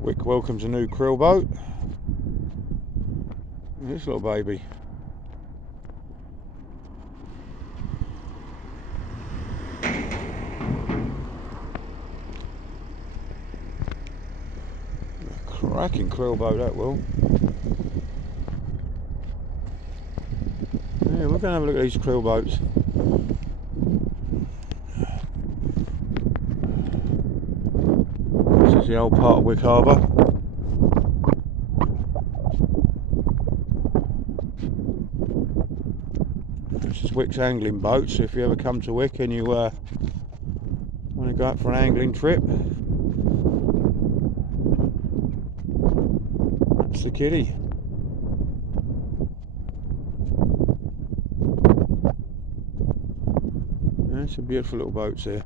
Wick welcomes a new krill boat. This little baby. A cracking krill boat that will. Yeah, we're going to have a look at these krill boats. This is the old part of Wick Harbour. This is Wick's angling boat, so if you ever come to Wick and you want to go out for an angling trip, that's the kiddie. Yeah, some beautiful little boats here.